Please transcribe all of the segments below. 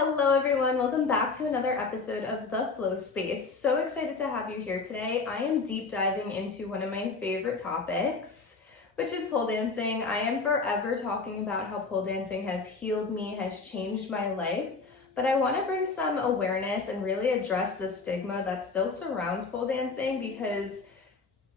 Hello everyone, welcome back to another episode of The Flow Space. So excited to have you here today. I am deep diving into one of my favorite topics, which is pole dancing. I am forever talking about how pole dancing has healed me, has changed my life, but I want to bring some awareness and really address the stigma that still surrounds pole dancing because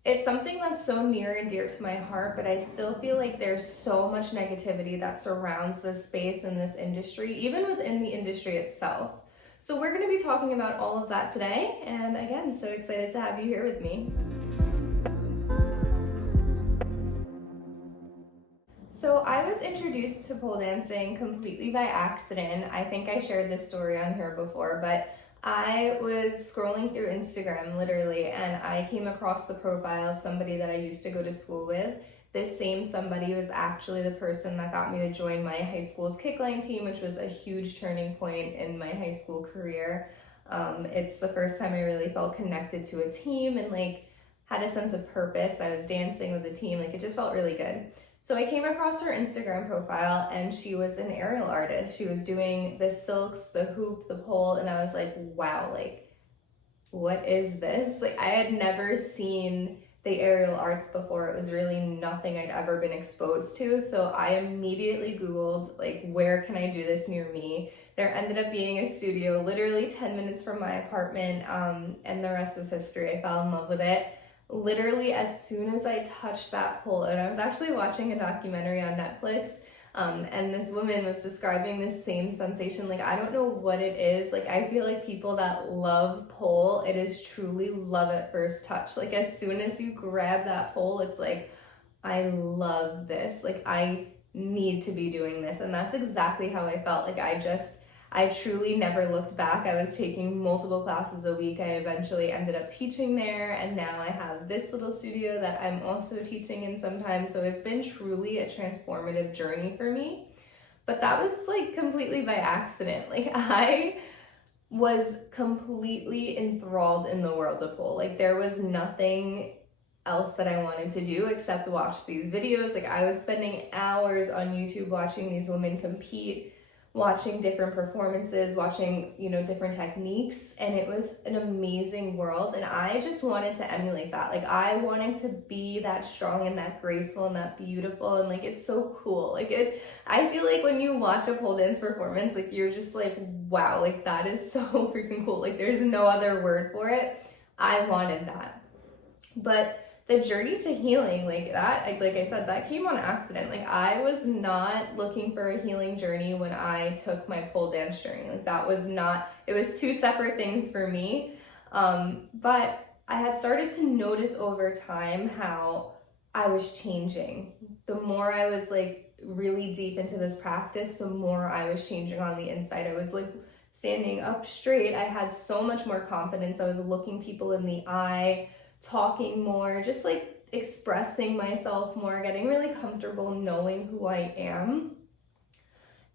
it's something that's so near and dear to my heart, but I still feel like there's so much negativity that surrounds this space and this industry, even within the industry itself. So we're going to be talking about all of that today, and again, so excited to have you here with me. So I was introduced to pole dancing completely by accident. I think I shared this story on here before, but I was scrolling through Instagram literally, and I came across the profile of somebody that I used to go to school with. This same somebody was actually the person that got me to join my high school's kickline team, which was a huge turning point in my high school career. It's the first time I really felt connected to a team and had a sense of purpose. I was dancing with the team, it just felt really good. So I came across her Instagram profile and she was an aerial artist. She was doing the silks, the hoop, the pole, and I was like, wow, what is this? I had never seen the aerial arts before. It was really nothing I'd ever been exposed to. So I immediately Googled, where can I do this near me? There ended up being a studio literally 10 minutes from my apartment, and the rest is history. I fell in love with it literally as soon as I touched that pole. And I was actually watching a documentary on Netflix, and this woman was describing this same sensation. I don't know what it is. I feel like people that love pole, it is truly love at first touch. As soon as you grab that pole, it's I love this. I need to be doing this. And that's exactly how I felt. I truly never looked back. I was taking multiple classes a week. I eventually ended up teaching there, and now I have this little studio that I'm also teaching in sometimes. So it's been truly a transformative journey for me. But that was completely by accident. I was completely enthralled in the world of pole. There was nothing else that I wanted to do except watch these videos. I was spending hours on YouTube watching these women compete, watching different performances, watching, different techniques, and it was an amazing world, and I just wanted to emulate that. I wanted to be that strong and that graceful and that beautiful, and it's so cool. I feel like when you watch a pole dance performance, you're just wow, that is so freaking cool. There's no other word for it. I wanted that. But the journey to healing, like I said, that came on accident. I was not looking for a healing journey when I took my pole dance journey. That was not, it was two separate things for me. But I had started to notice over time how I was changing. The more I was really deep into this practice, the more I was changing on the inside. I was standing up straight. I had so much more confidence. I was looking people in the eye, talking more, just expressing myself more, getting really comfortable knowing who I am.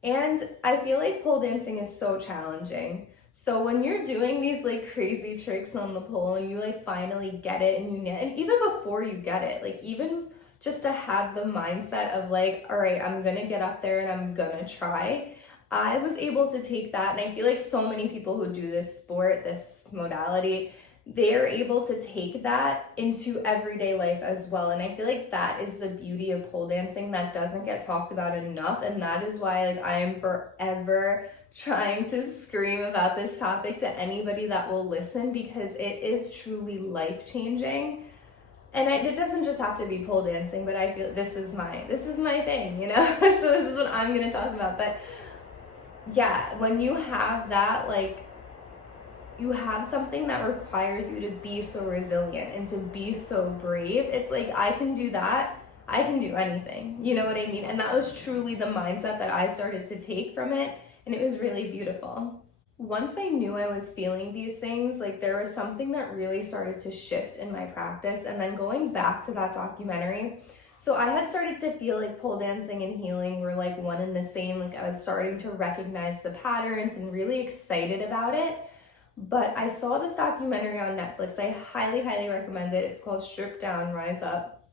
And I feel like pole dancing is so challenging. So when you're doing these crazy tricks on the pole and you finally get it, and even before you get it, even just to have the mindset of all right, I'm gonna get up there and I'm gonna try. I was able to take that, and I feel like so many people who do this sport, this modality, they're able to take that into everyday life as well. And I feel like that is the beauty of pole dancing that doesn't get talked about enough. And that is why I am forever trying to scream about this topic to anybody that will listen, because it is truly life-changing. And it doesn't just have to be pole dancing, but I feel this is my thing, so this is what I'm gonna talk about. But yeah, when you have that, you have something that requires you to be so resilient and to be so brave. It's I can do that. I can do anything. You know what I mean? And that was truly the mindset that I started to take from it. And it was really beautiful. Once I knew I was feeling these things, there was something that really started to shift in my practice. And then going back to that documentary, so I had started to feel pole dancing and healing were one and the same. I was starting to recognize the patterns and really excited about it. But I saw this documentary on Netflix. I highly, highly recommend it. It's called Strip Down, Rise Up.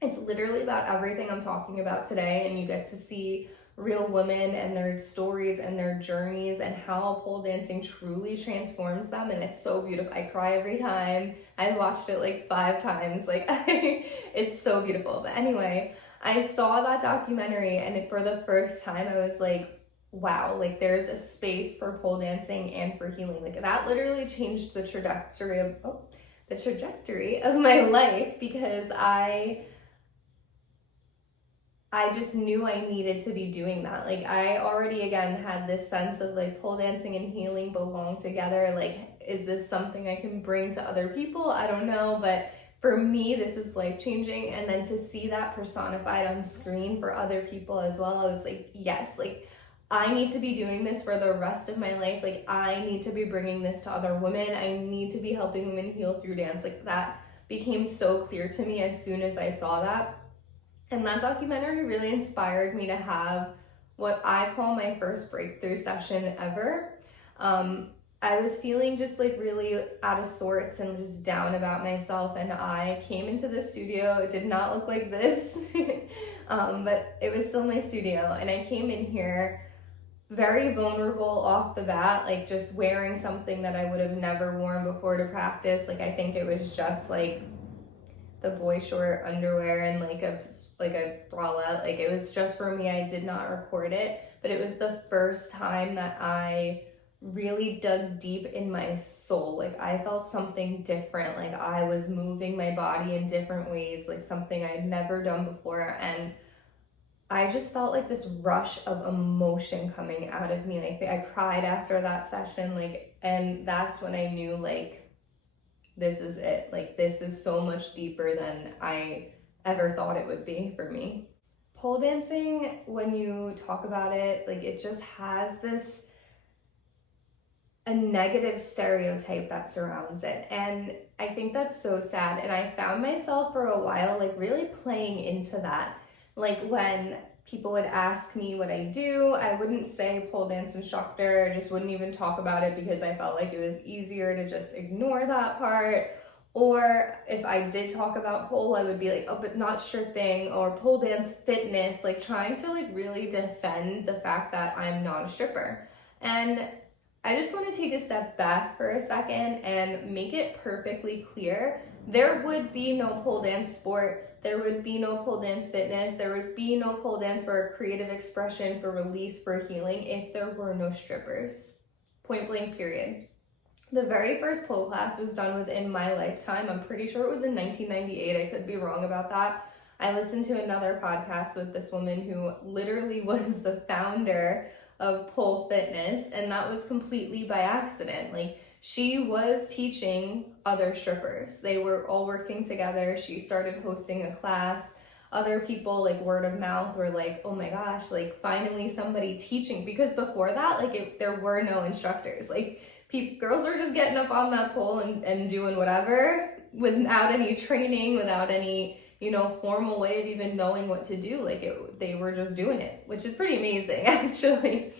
It's literally about everything I'm talking about today, and you get to see real women and their stories and their journeys and how pole dancing truly transforms them. And it's so beautiful. I cry every time. I watched it like 5 times. Like it's so beautiful. But anyway, I saw that documentary, and for the first time I was like, wow, like there's a space for pole dancing and for healing. Like that literally changed the trajectory of my life, because I just knew I needed to be doing that. Like I already again had this sense of like pole dancing and healing belong together. Like, is this something I can bring to other people? I don't know, but for me, this is life changing. And then to see that personified on screen for other people as well, I was like, yes, like I need to be doing this for the rest of my life. Like I need to be bringing this to other women. I need to be helping women heal through dance. Like that became so clear to me as soon as I saw that. And that documentary really inspired me to have what I call my first breakthrough session ever. I was feeling just like really out of sorts and just down about myself, and I came into the studio. It did not look like this, but it was still my studio, and I came in here very vulnerable off the bat, like just wearing something that I would have never worn before to practice. Like I think it was just like the boy short underwear and like a bralette. Like it was just for me. I did not record it, but it was the first time that I really dug deep in my soul. Like I felt something different. Like I was moving my body in different ways, like something I'd never done before. And I just felt like this rush of emotion coming out of me. Like I cried after that session, like, and that's when I knew like this is it. Like this is so much deeper than I ever thought it would be for me. Pole dancing, when you talk about it, like it just has this a negative stereotype that surrounds it. And I think that's so sad. And I found myself for a while like really playing into that. Like when people would ask me what I do, I wouldn't say pole dance instructor. I just wouldn't even talk about it because I felt like it was easier to just ignore that part. Or if I did talk about pole, I would be like, oh, but not stripping, or pole dance fitness, like trying to like really defend the fact that I'm not a stripper. And I just want to take a step back for a second and make it perfectly clear. There would be no pole dance sport. There would be no pole dance fitness. There would be no pole dance for creative expression, for release, for healing if there were no strippers. Point blank, period. The very first pole class was done within my lifetime. I'm pretty sure it was in 1998. I could be wrong about that. I listened to another podcast with this woman who literally was the founder of pole fitness, and that was completely by accident. Like she was teaching other strippers. They were all working together. She started hosting a class. Other people, like word of mouth, were like, oh my gosh, like finally somebody teaching, because before that, like there were no instructors. Like girls were just getting up on that pole and doing whatever without any training, without any formal way of even knowing what to do. Like they were just doing it, which is pretty amazing actually.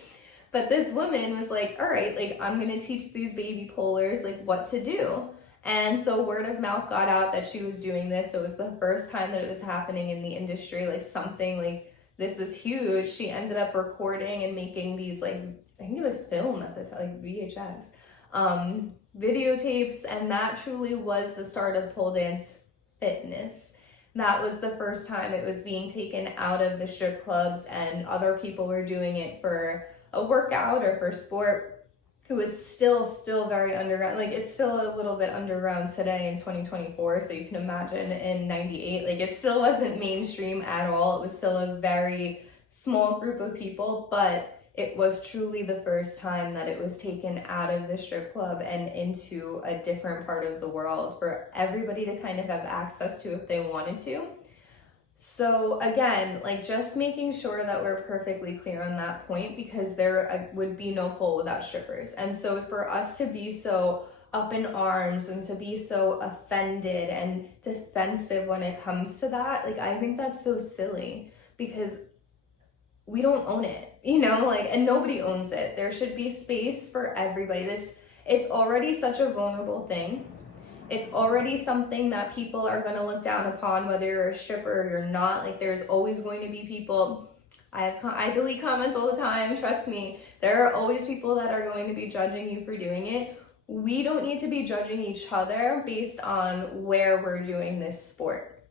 But this woman was like, all right, like I'm gonna teach these baby polers like what to do. And so word of mouth got out that she was doing this. So it was the first time that it was happening in the industry, like something like this was huge. She ended up recording and making these like, I think it was film at the time, like VHS, videotapes, and that truly was the start of pole dance fitness. That was the first time it was being taken out of the strip clubs and other people were doing it for a workout or for sport. It was still very underground. Like it's still a little bit underground today in 2024. So you can imagine in 98, like it still wasn't mainstream at all. It was still a very small group of people, but it was truly the first time that it was taken out of the strip club and into a different part of the world for everybody to kind of have access to if they wanted to. So again, like just making sure that we're perfectly clear on that point, because there would be no pole without strippers. And so for us to be so up in arms and to be so offended and defensive when it comes to that, like I think that's so silly, because we don't own it, like, and nobody owns it. There should be space for everybody. It's already such a vulnerable thing. It's already something that people are going to look down upon, whether you're a stripper or you're not. Like there's always going to be people I delete comments all the time. Trust me, there are always people that are going to be judging you for doing it. We don't need to be judging each other based on where we're doing this sport.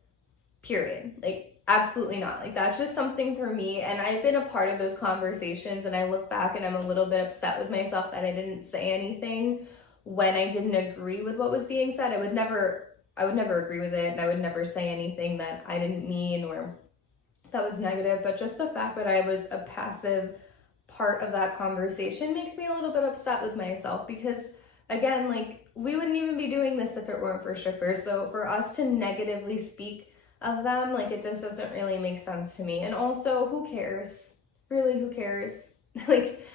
Period. Like, absolutely not. Like, that's just something for me. And I've been a part of those conversations, and I look back and I'm a little bit upset with myself that I didn't say anything when I didn't agree with what was being said. I would never agree with it, and I would never say anything that I didn't mean or that was negative. But just the fact that I was a passive part of that conversation makes me a little bit upset with myself, because again, like, we wouldn't even be doing this if it weren't for strippers. So for us to negatively speak of them, like, it just doesn't really make sense to me. And also, who cares? Really, who cares? Like,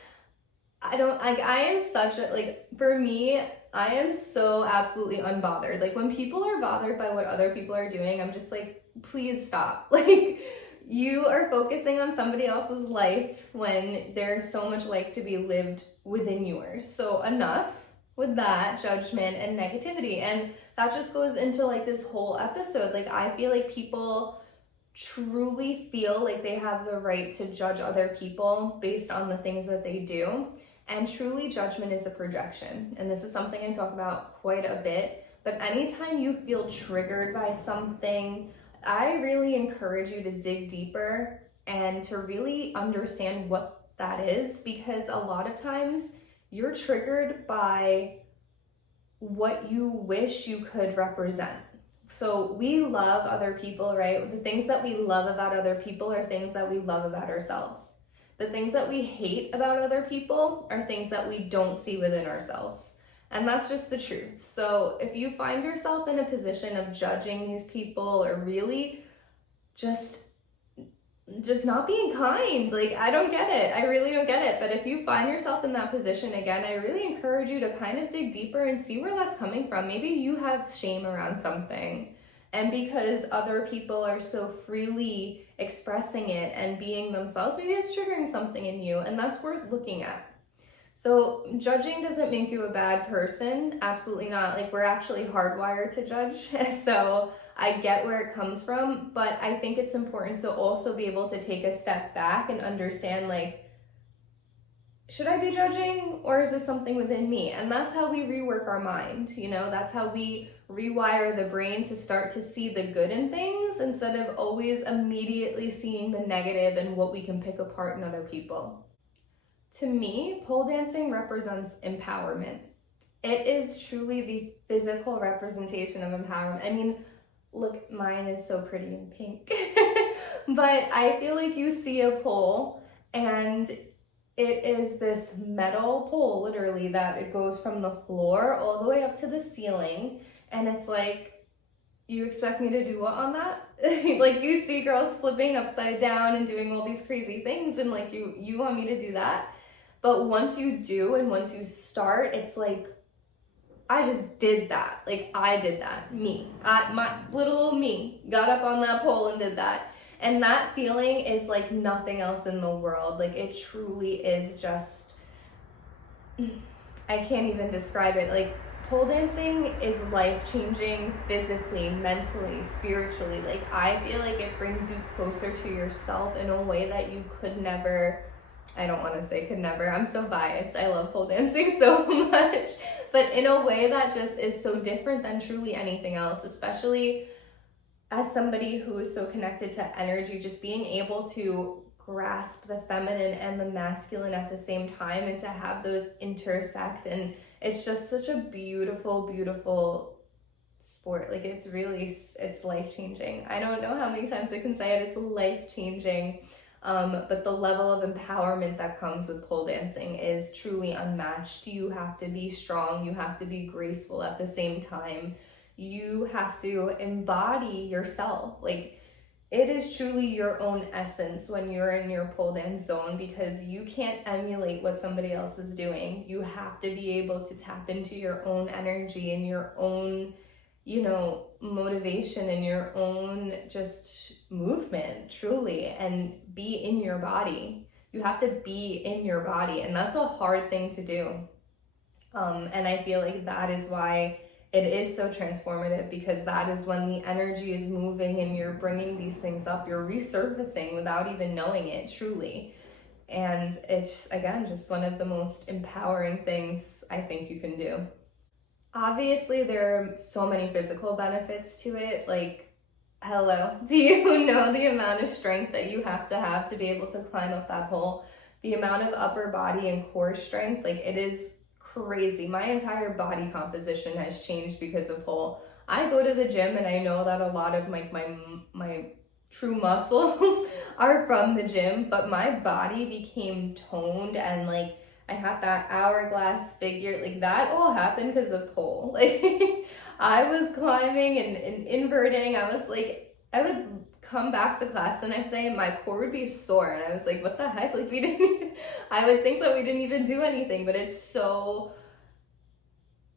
I am such a, like, for me, I am so absolutely unbothered. Like, when people are bothered by what other people are doing, I'm just like, please stop. Like, you are focusing on somebody else's life when there's so much life to be lived within yours. So enough with that judgment and negativity. And that just goes into like this whole episode. Like, I feel like people truly feel like they have the right to judge other people based on the things that they do. And truly, judgment is a projection. And this is something I talk about quite a bit. But anytime you feel triggered by something, I really encourage you to dig deeper and to really understand what that is, because a lot of times you're triggered by what you wish you could represent. So we love other people, right? The things that we love about other people are things that we love about ourselves. The things that we hate about other people are things that we don't see within ourselves. And that's just the truth. So if you find yourself in a position of judging these people, or really just not being kind, like, I don't get it. I really don't get it. But if you find yourself in that position again, I really encourage you to kind of dig deeper and see where that's coming from. Maybe you have shame around something, and because other people are so freely expressing it and being themselves, maybe it's triggering something in you, and that's worth looking at. So judging doesn't make you a bad person. Absolutely not. Like, we're actually hardwired to judge. So I get where it comes from, but I think it's important to also be able to take a step back and understand, like, should I be judging, or is this something within me? And that's how we rework our mind, you know? That's how we rewire the brain to start to see the good in things instead of always immediately seeing the negative and what we can pick apart in other people. To me, pole dancing represents empowerment. It is truly the physical representation of empowerment. I mean, look, mine is so pretty in pink. But I feel like you see a pole, and it is this metal pole, literally, that it goes from the floor all the way up to the ceiling. And it's like, you expect me to do what on that? Like, you see girls flipping upside down and doing all these crazy things, and like, you want me to do that? But once you do, and once you start, it's like, I just did that. Like, I did that. Me. My little old me got up on that pole and did that. And that feeling is like nothing else in the world. Like, it truly is just, I can't even describe it. Like, pole dancing is life-changing physically, mentally, spiritually. Like, I feel like it brings you closer to yourself in a way that you could never. I don't want to say could never. I'm so biased. I love pole dancing so much. But in a way that just is so different than truly anything else, especially as somebody who is so connected to energy, just being able to grasp the feminine and the masculine at the same time, and to have those intersect. And it's just such a beautiful, beautiful sport. Like, it's life-changing. I don't know how many times I can say it. It's life-changing. But the level of empowerment that comes with pole dancing is truly unmatched. You have to be strong, you have to be graceful at the same time. You have to embody yourself. Like, it is truly your own essence when you're in your pole dance zone, because you can't emulate what somebody else is doing. You have to be able to tap into your own energy and your own, motivation and your own just movement, truly, and be in your body. You have to be in your body, and that's a hard thing to do. And I feel like that is why it is so transformative, because that is when the energy is moving and you're bringing these things up, you're resurfacing without even knowing it, truly. And it's, again, just one of the most empowering things I think you can do. Obviously, there are so many physical benefits to it. Like, hello, do you know the amount of strength that you have to be able to climb up that pole? The amount of upper body and core strength, like, it is crazy. My entire body composition has changed because of pole. I go to the gym and I know that a lot of my true muscles are from the gym, but my body became toned and like I had that hourglass figure. Like, that all happened because of pole. Like, I was climbing and inverting. I was like, I would come back to class the next day and my core would be sore. And I was like, what the heck? Like, we didn't, I would think that we didn't even do anything, but it's so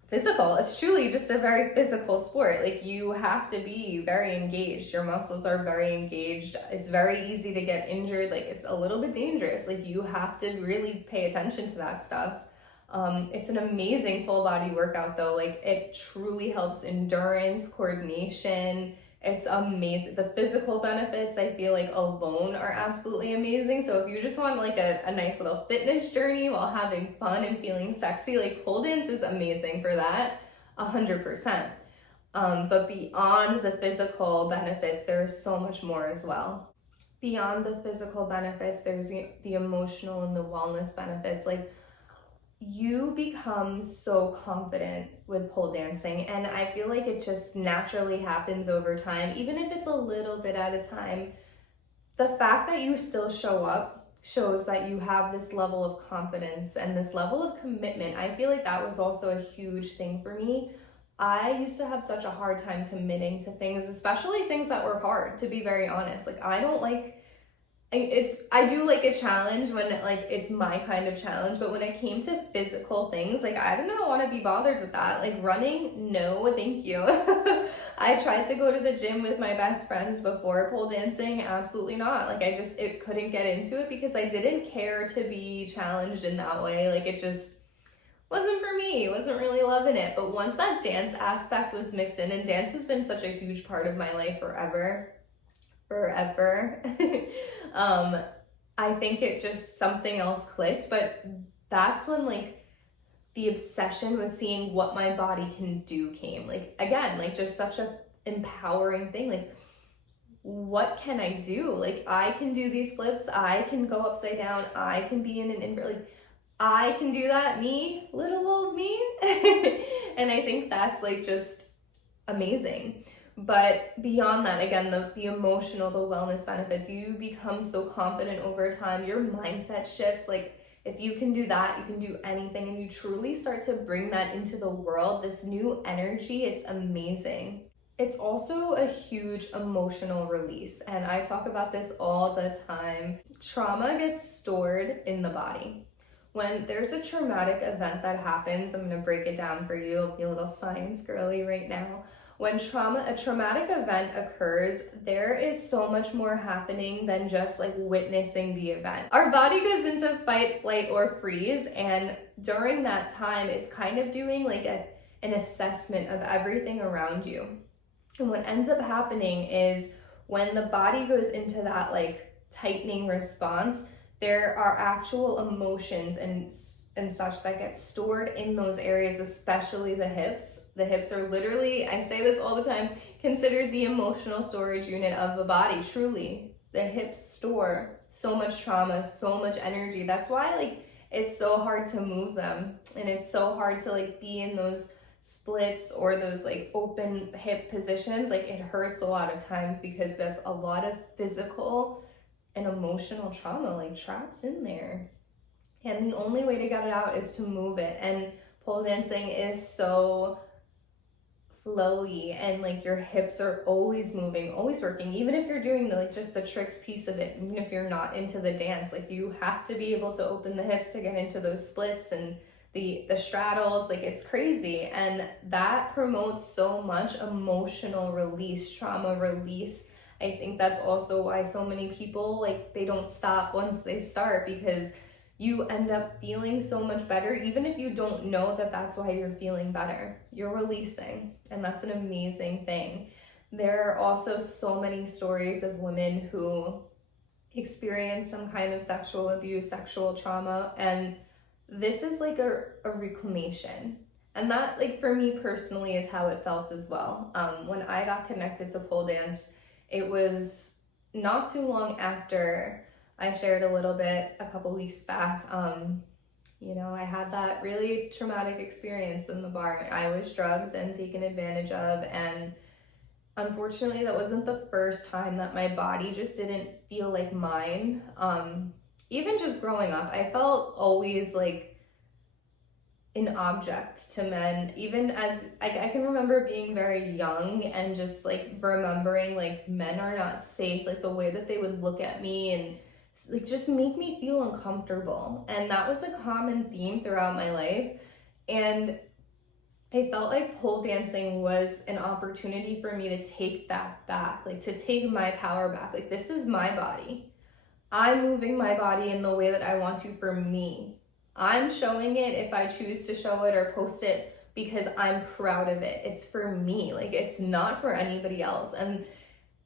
physical. It's truly just a very physical sport. Like, you have to be very engaged. Your muscles are very engaged. It's very easy to get injured. Like, it's a little bit dangerous. Like, you have to really pay attention to that stuff. It's an amazing full body workout though. Like, it truly helps endurance, coordination. It's amazing. The physical benefits, I feel like, alone are absolutely amazing. So if you just want like a nice little fitness journey while having fun and feeling sexy, like, pole dance is amazing for that, 100%. But beyond the physical benefits, there's so much more as well. Beyond the physical benefits, there's the emotional and the wellness benefits. Like, you become so confident with pole dancing, and I feel like it just naturally happens over time, even if it's a little bit at a time. The fact that you still show up shows that you have this level of confidence and this level of commitment. I feel like that was also a huge thing for me. I used to have such a hard time committing to things, especially things that were hard, to be very honest. Like, I don't like, I do like a challenge when like it's my kind of challenge, but when it came to physical things, like, I don't want to be bothered with that. Like, running, no thank you. I tried to go to the gym with my best friends before pole dancing, absolutely not. Like, it couldn't get into it because I didn't care to be challenged in that way. Like, it just wasn't for me. Wasn't really loving it. But once that dance aspect was mixed in, and dance has been such a huge part of my life forever, I think it just, something else clicked. But that's when like the obsession with seeing what my body can do came. Like, again, like, just such a empowering thing. Like, what can I do? Like, I can do these flips, I can go upside down, I can be in an invert, like, I can do that, me, little old me. And I think that's like just amazing. But beyond that, again, the emotional, the wellness benefits, you become so confident over time. Your mindset shifts. Like, if you can do that, you can do anything, and you truly start to bring that into the world, this new energy. It's amazing. It's also a huge emotional release, and I talk about this all the time. Trauma gets stored in the body. When there's a traumatic event that happens, I'm going to break it down for you. I'll be a little science girly right now. When a traumatic event occurs, there is so much more happening than just like witnessing the event. Our body goes into fight, flight, or freeze, and during that time, it's kind of doing like an assessment of everything around you. And what ends up happening is when the body goes into that like tightening response, there are actual emotions and such that get stored in those areas, especially the hips. The hips are literally, I say this all the time, considered the emotional storage unit of the body, truly. The hips store so much trauma, so much energy. That's why like it's so hard to move them, and it's so hard to like be in those splits or those like open hip positions. Like, it hurts a lot of times because that's a lot of physical and emotional trauma like trapped in there. And the only way to get it out is to move it. And pole dancing is so flowy, and like your hips are always moving, always working. Even if you're doing the like just the tricks piece of it, even if you're not into the dance, like, you have to be able to open the hips to get into those splits and the straddles. Like, it's crazy, and that promotes so much emotional release, trauma release. I think that's also why so many people, like, they don't stop once they start, because you end up feeling so much better, even if you don't know that that's why you're feeling better. You're releasing, and that's an amazing thing. There are also so many stories of women who experience some kind of sexual abuse, sexual trauma, and this is like a reclamation. And that, like, for me personally, is how it felt as well. When I got connected to pole dance, it was not too long after I shared a little bit a couple weeks back. I had that really traumatic experience in the bar. I was drugged and taken advantage of, and unfortunately, that wasn't the first time that my body just didn't feel like mine. Even just growing up, I felt always like an object to men. Even as I can remember being very young and just like remembering like men are not safe, like the way that they would look at me and like just make me feel uncomfortable. And that was a common theme throughout my life. And I felt like pole dancing was an opportunity for me to take that back, like to take my power back. Like, this is my body. I'm moving my body in the way that I want to for me. I'm showing it if I choose to show it or post it because I'm proud of it. It's for me. Like, it's not for anybody else. And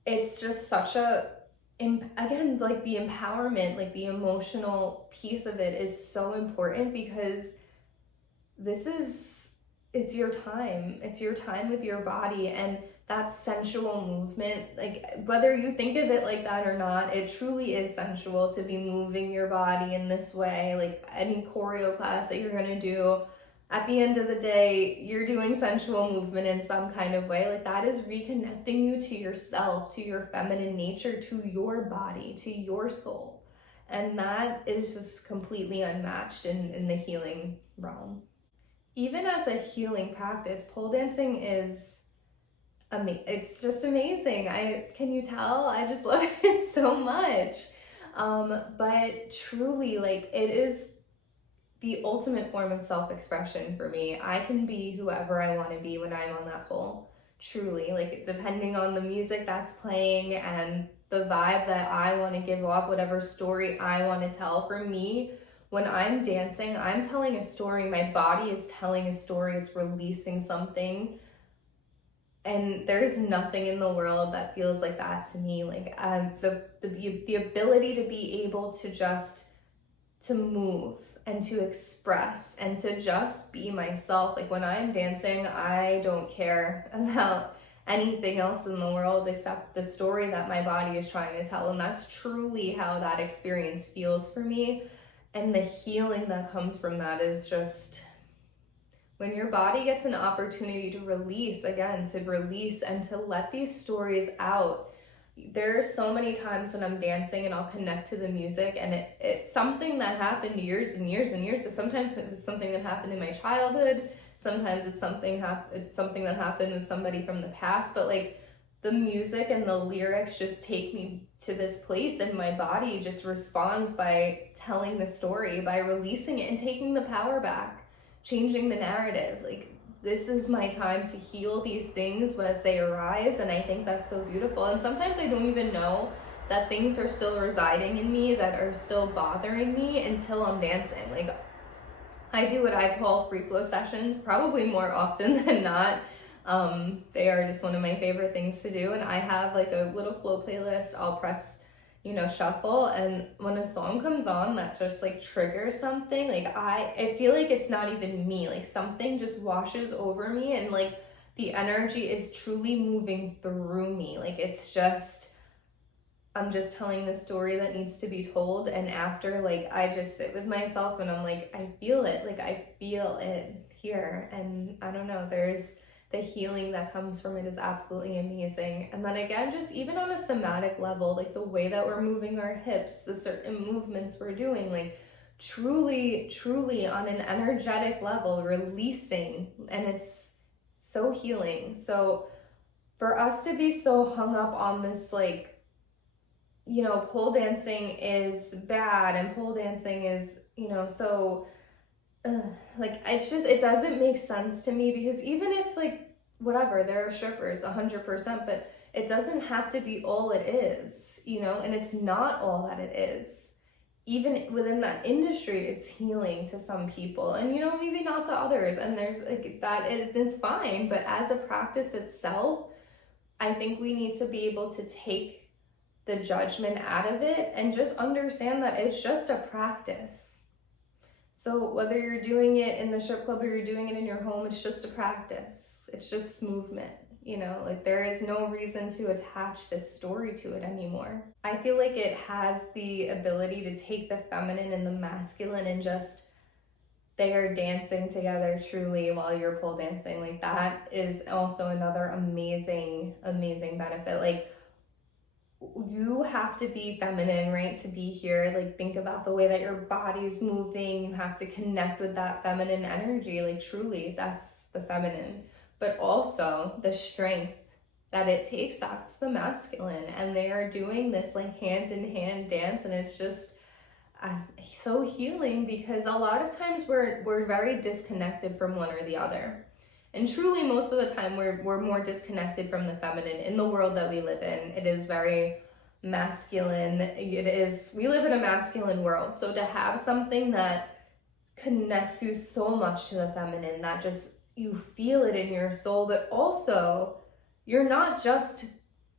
it's just such a, again, like the empowerment, like the emotional piece of it is so important because it's your time. It's your time with your body, and that sensual movement, like whether you think of it like that or not, it truly is sensual to be moving your body in this way. Like any choreo class that you're gonna do, at the end of the day, you're doing sensual movement in some kind of way. Like, that is reconnecting you to yourself, to your feminine nature, to your body, to your soul. And that is just completely unmatched in the healing realm. Even as a healing practice, pole dancing is it's just amazing. Can you tell? I just love it so much. But truly, like, it is the ultimate form of self-expression for me. I can be whoever I want to be when I'm on that pole. Truly, like, depending on the music that's playing and the vibe that I want to give off, whatever story I want to tell. For me, when I'm dancing, I'm telling a story. My body is telling a story. It's releasing something. And there's nothing in the world that feels like that to me. Like, the ability to be able to just to move and to express and to just be myself. Like, when I'm dancing, I don't care about anything else in the world except the story that my body is trying to tell. And that's truly how that experience feels for me. And the healing that comes from that is just, when your body gets an opportunity to release, again, to release and to let these stories out. There are so many times when I'm dancing and I'll connect to the music, and it's something that happened years and years and years. So sometimes it's something that happened in my childhood. Sometimes it's something that happened with somebody from the past. But like, the music and the lyrics just take me to this place, and my body just responds by telling the story, by releasing it and taking the power back, changing the narrative. Like, this is my time to heal these things as they arise, and I think that's so beautiful. And sometimes I don't even know that things are still residing in me, that are still bothering me, until I'm dancing. Like, I do what I call free flow sessions, probably more often than not. They are just one of my favorite things to do, and I have like a little flow playlist. I'll press shuffle, and when a song comes on that just like triggers something, like I feel like it's not even me, like something just washes over me, and like the energy is truly moving through me. Like, it's just, I'm just telling the story that needs to be told. And after, like, I just sit with myself and I'm like, I feel it, like I feel it here. And I don't know, there's the healing that comes from it is absolutely amazing. And then again, just even on a somatic level, like the way that we're moving our hips, the certain movements we're doing, like truly on an energetic level, releasing, and it's so healing. So for us to be so hung up on this, like, pole dancing is bad and pole dancing is, so like, it's just, it doesn't make sense to me. Because even if, like, whatever, there are strippers 100%, but it doesn't have to be all it is, and it's not all that it is. even within that industry, it's healing to some people, and maybe not to others. And there's like that is it's fine, but as a practice itself, I think we need to be able to take the judgment out of it and just understand that it's just a practice. So whether you're doing it in the strip club or you're doing it in your home, it's just a practice. It's just movement. Like there is no reason to attach this story to it anymore. I feel like it has the ability to take the feminine and the masculine and just, they are dancing together truly while you're pole dancing. Like that is also another amazing, amazing benefit. Like you have to be feminine, right, to be here. Like think about the way that your body's moving. You have to connect with that feminine energy. Like truly, that's the feminine. But also the strength that it takes, that's the masculine. And they are doing this like hand in hand dance, and it's just so healing, because a lot of times we're very disconnected from one or the other. And truly, most of the time, we're more disconnected from the feminine in the world that we live in. It is very masculine. We live in a masculine world. So to have something that connects you so much to the feminine, that just, you feel it in your soul, but also you're not just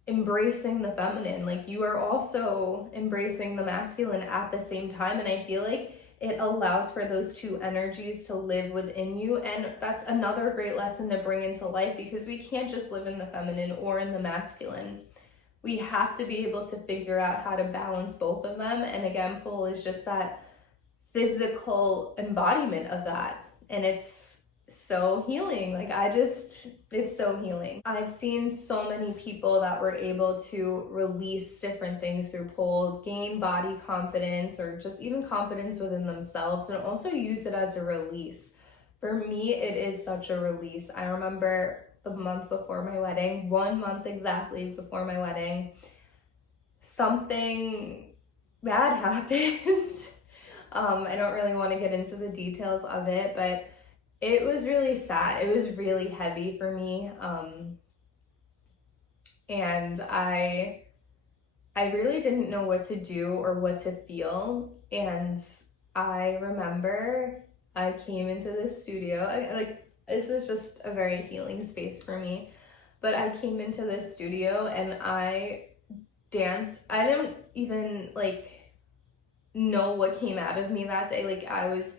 embracing the feminine, like you are also embracing the masculine at the same time. And I feel like it allows for those two energies to live within you. And that's another great lesson to bring into life, because we can't just live in the feminine or in the masculine. We have to be able to figure out how to balance both of them. And again, pole is just that physical embodiment of that. And it's so healing. Like it's so healing. I've seen so many people that were able to release different things through pole, gain body confidence, or just even confidence within themselves, and also use it as a release. For me, it is such a release. I remember the month before my wedding, 1 month exactly before my wedding, something bad happened. I don't really want to get into the details of it, but it was really sad. It was really heavy for me. And I really didn't know what to do or what to feel. And I remember I came into the studio. This is just a very healing space for me. But I came into the studio and I danced. I didn't even know what came out of me that day. Like I was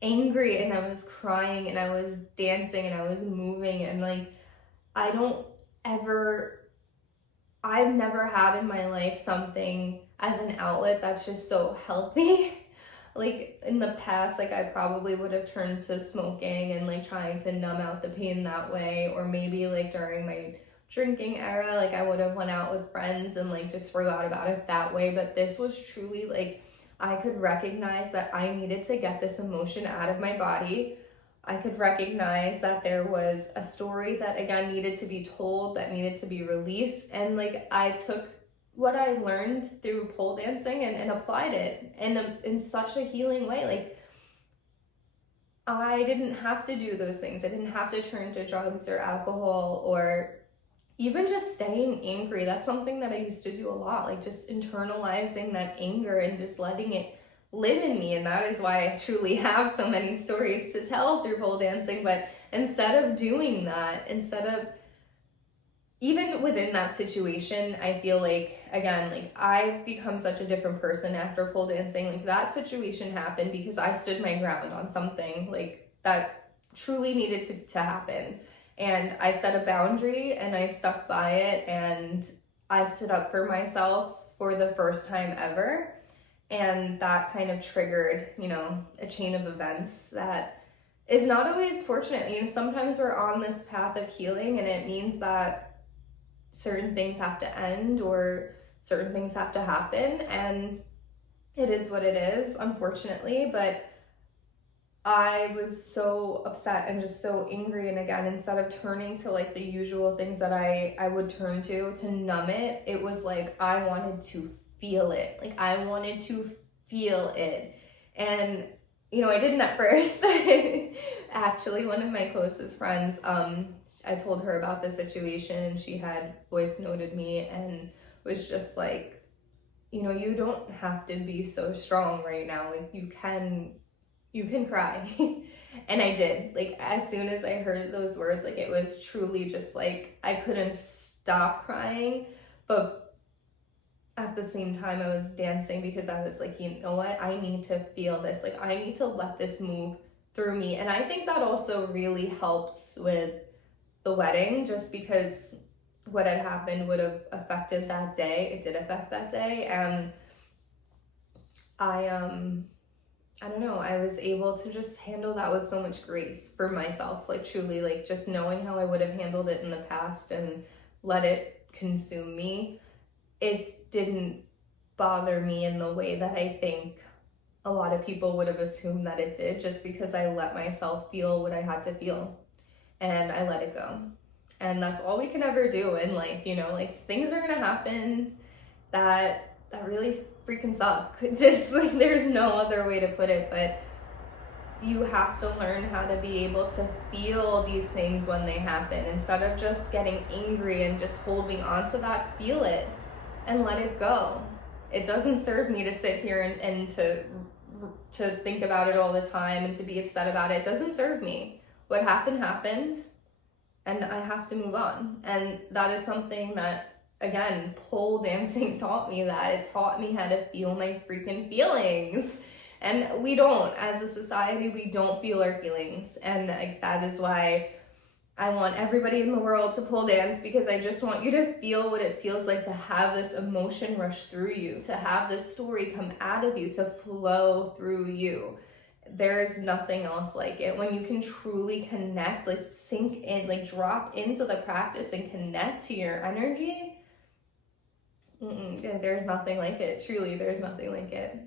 angry and I was crying and I was dancing and I was moving, and I've never had in my life something as an outlet that's just so healthy. Like in the past, I probably would have turned to smoking and trying to numb out the pain that way, or maybe during my drinking era, I would have went out with friends and just forgot about it that way. But this was truly I could recognize that I needed to get this emotion out of my body. I could recognize that there was a story that again needed to be told, that needed to be released. And I took what I learned through pole dancing and applied it in such a healing way. I didn't have to do those things. I didn't have to turn to drugs or alcohol or even just staying angry. That's something that I used to do a lot, just internalizing that anger and just letting it live in me. And that is why I truly have so many stories to tell through pole dancing. But instead of doing that, even within that situation, I feel again, I've become such a different person after pole dancing. That situation happened because I stood my ground on something that truly needed to happen. And I set a boundary and I stuck by it, and I stood up for myself for the first time ever. And that kind of triggered, a chain of events that is not always fortunate. Sometimes we're on this path of healing and it means that certain things have to end or certain things have to happen. And it is what it is, unfortunately. But I was so upset and just so angry, and again, instead of turning to the usual things that I would turn to numb it, it was I wanted to feel it. I wanted to feel it. And I didn't at first. Actually, one of my closest friends, I told her about the situation and she had voice noted me and was just you don't have to be so strong right now. Like you can cry. And I did. Like as soon as I heard those words, like it was truly just like I couldn't stop crying, but at the same time I was dancing because I was like, you know what? I need to feel this. Like I need to let this move through me. And I think that also really helped with the wedding, just because what had happened would have affected that day. It did affect that day. And I don't know, I was able to just handle that with so much grace for myself, like truly, like just knowing how I would have handled it in the past and let it consume me. It didn't bother me in the way that I think a lot of people would have assumed that it did, just because I let myself feel what I had to feel and I let it go. And that's all we can ever do in life, like things are gonna happen that really freaking suck. Just like there's no other way to put it, but you have to learn how to be able to feel these things when they happen instead of just getting angry and just holding on to that. Feel it and let it go. It doesn't serve me to sit here and to think about it all the time and to be upset about it. It doesn't serve me. What happened happened, and I have to move on. And that is something that, again, pole dancing taught me. That it taught me how to feel my freaking feelings. And we don't, as a society, we don't feel our feelings. And like, that is why I want everybody in the world to pole dance, because I just want you to feel what it feels like to have this emotion rush through you, to have this story come out of you, to flow through you. There's nothing else like it. When you can truly connect, like sink in, like drop into the practice and connect to your energy, there's nothing like it. Truly, there's nothing like it.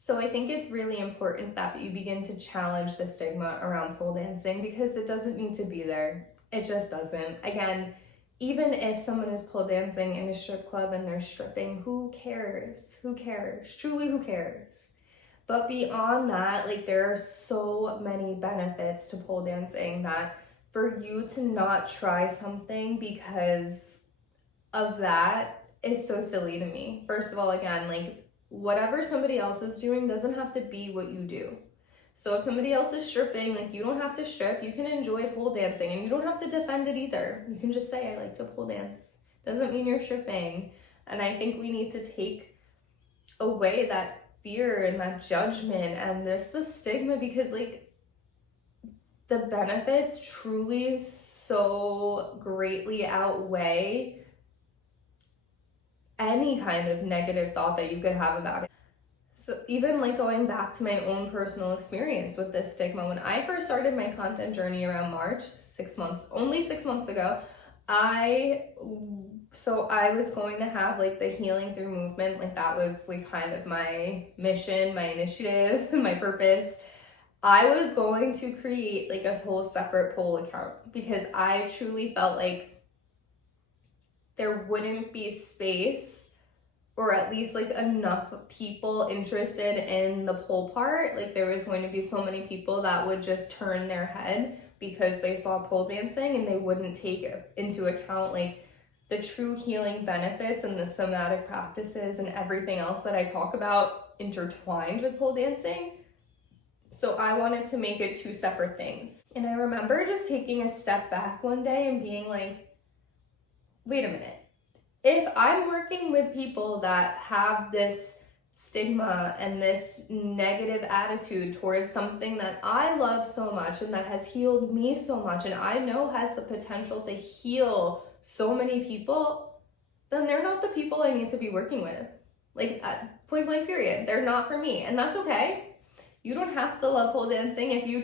So I think it's really important that you begin to challenge the stigma around pole dancing, because it doesn't need to be there. It just doesn't. Again, even if someone is pole dancing in a strip club and they're stripping, who cares? Who cares? Truly, who cares? But beyond that, like there are so many benefits to pole dancing that for you to not try something because of that is so silly to me. First of all, again, like whatever somebody else is doing doesn't have to be what you do. So if somebody else is stripping, like you don't have to strip. You can enjoy pole dancing and you don't have to defend it either. You can just say, I like to pole dance. Doesn't mean you're stripping. And I think we need to take away that fear and that judgment and there's the stigma, because like the benefits truly so greatly outweigh any kind of negative thought that you could have about it. So even like going back to my own personal experience with this stigma, when I first started my content journey around March, only 6 months ago, I was going to have like the healing through movement, like that was like kind of my mission, my initiative, my purpose. I was going to create like a whole separate pole account because I truly felt like there wouldn't be space, or at least like enough people interested in the pole part. Like there was going to be so many people that would just turn their head because they saw pole dancing and they wouldn't take into account like the true healing benefits and the somatic practices and everything else that I talk about intertwined with pole dancing. So I wanted to make it two separate things. And I remember just taking a step back one day and being like, wait a minute. If I'm working with people that have this stigma and this negative attitude towards something that I love so much and that has healed me so much and I know has the potential to heal so many people, then they're not the people I need to be working with. Like, point blank period. They're not for me. And that's okay. You don't have to love pole dancing. If you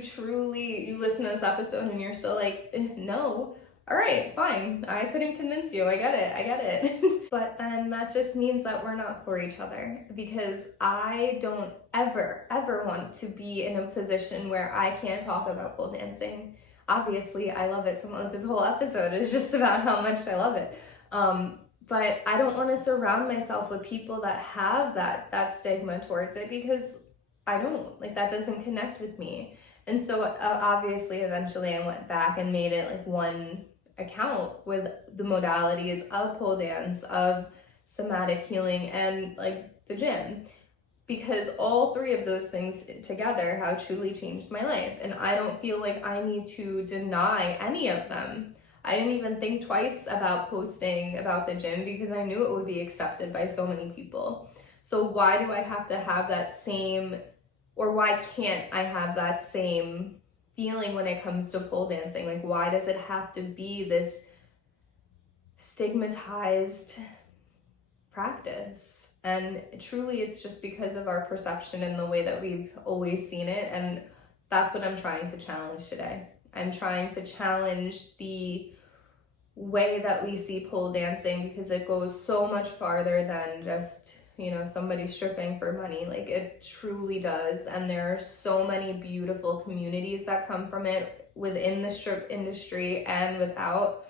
listen to this episode and you're still like, no, all right, fine. I couldn't convince you. I get it. But then that just means that we're not for each other, because I don't ever want to be in a position where I can't talk about pole dancing. Obviously, I love it. So like this whole episode is just about how much I love it. But I don't want to surround myself with people that have that stigma towards it, because I don't. Like, that doesn't connect with me. And so obviously, eventually I went back and made it like one account with the modalities of pole dance, of somatic healing, and like the gym, because all three of those things together have truly changed my life. And I don't feel like I need to deny any of them. I didn't even think twice about posting about the gym because I knew it would be accepted by so many people. So why do I have to have that same, or why can't I have that same feeling when it comes to pole dancing? Like, why does it have to be this stigmatized practice? And truly, it's just because of our perception and the way that we've always seen it. And that's what I'm trying to challenge today. I'm trying to challenge the way that we see pole dancing, because it goes so much farther than just, you know, somebody stripping for money. Like, it truly does. And there are so many beautiful communities that come from it within the strip industry and without.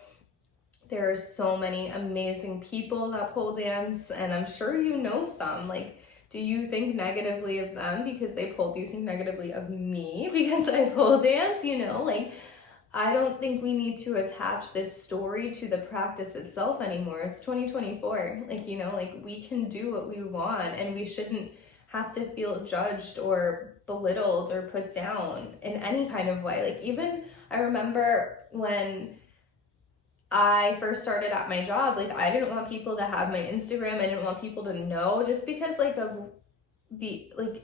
There are so many amazing people that pole dance, and I'm sure you know some. Like, do you think negatively of them because they pole? Do you think negatively of me because I pole dance? You know, like, I don't think we need to attach this story to the practice itself anymore. It's 2024. Like, you know, like, we can do what we want, and we shouldn't have to feel judged or belittled or put down in any kind of way. Like, even I remember when I first started at my job, like, I didn't want people to have my Instagram. I didn't want people to know, just because, like, of the, like,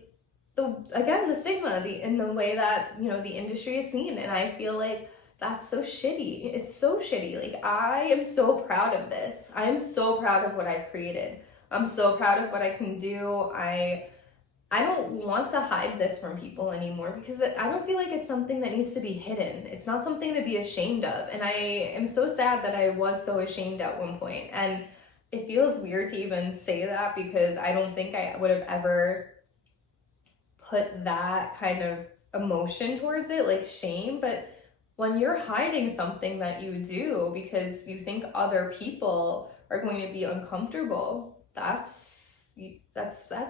the stigma, in the way that, you know, the industry is seen. And I feel like that's so shitty. It's so shitty. Like, I am so proud of this. I'm so proud of what I've created. I'm so proud of what I can do. I don't want to hide this from people anymore, because I don't feel like it's something that needs to be hidden. It's not something to be ashamed of. And I am so sad that I was so ashamed at one point. And it feels weird to even say that, because I don't think I would have ever put that kind of emotion towards it, like shame. But when you're hiding something that you do because you think other people are going to be uncomfortable, that's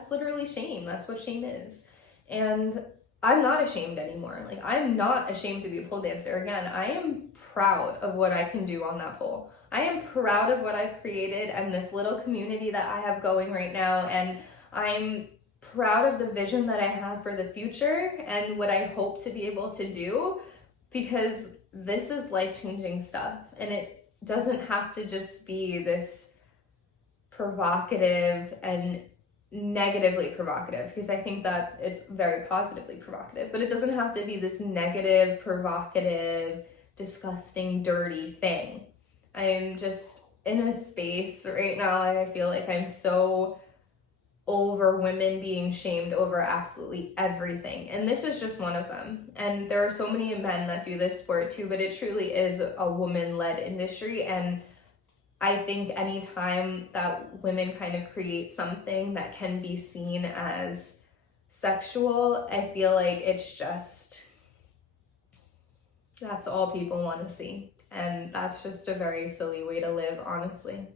literally shame. That's what shame is. And I'm not ashamed anymore. Like, I'm not ashamed to be a pole dancer. Again, I am proud of what I can do on that pole. I am proud of what I've created and this little community that I have going right now. And I'm proud of the vision that I have for the future and what I hope to be able to do, because this is life-changing stuff. And it doesn't have to just be this provocative and negatively provocative, because I think that it's very positively provocative, but it doesn't have to be this negative, provocative, disgusting, dirty thing. I am just in a space right now, and I feel like I'm so over women being shamed over absolutely everything, and this is just one of them. And there are so many men that do this sport too, but it truly is a woman-led industry. And I think anytime that women kind of create something that can be seen as sexual, I feel like it's just, that's all people want to see. And that's just a very silly way to live, honestly.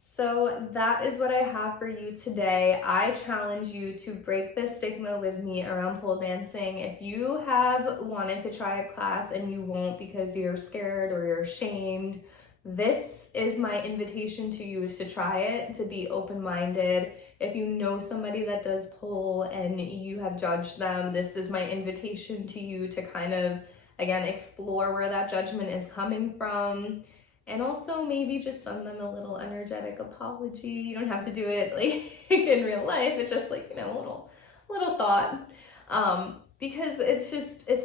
So that is what I have for you today. I challenge you to break the stigma with me around pole dancing. If you have wanted to try a class and you won't because you're scared or you're ashamed, this is my invitation to you to try it, to be open-minded. If you know somebody that does pole and you have judged them, this is my invitation to you to kind of, again, explore where that judgment is coming from. And also maybe just send them a little energetic apology. You don't have to do it like in real life. It's just like, you know, a little thought. Because it's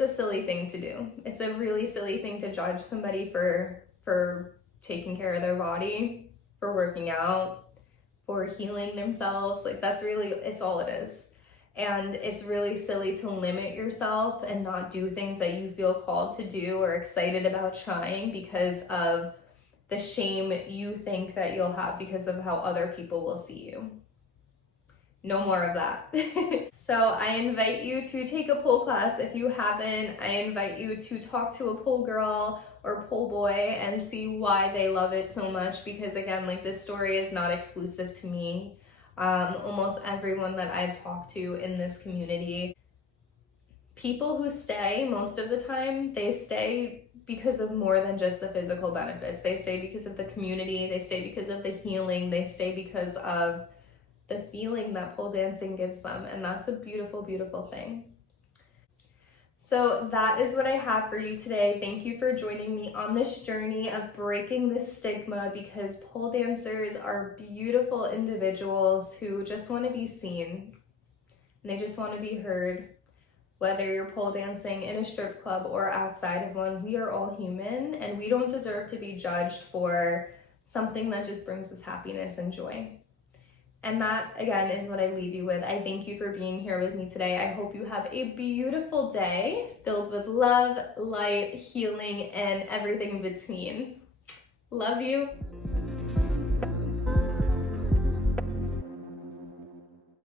a silly thing to do. It's a really silly thing to judge somebody for taking care of their body, for working out, for healing themselves. Like, that's really, it's all it is. And it's really silly to limit yourself and not do things that you feel called to do or excited about trying because of the shame you think that you'll have because of how other people will see you. No more of that. So I invite you to take a pole class if you haven't. I invite you to talk to a pole girl or pole boy and see why they love it so much, because again, like, this story is not exclusive to me. Almost everyone that I've talked to in this community, people who stay, most of the time, they stay because of more than just the physical benefits. They stay because of the community, they stay because of the healing, they stay because of the feeling that pole dancing gives them. And that's a beautiful, beautiful thing. So that is what I have for you today. Thank you for joining me on this journey of breaking the stigma, because pole dancers are beautiful individuals who just want to be seen and they just want to be heard. Whether you're pole dancing in a strip club or outside of one, we are all human and we don't deserve to be judged for something that just brings us happiness and joy. And that, again, is what I leave you with. I thank you for being here with me today. I hope you have a beautiful day filled with love, light, healing, and everything in between. Love you.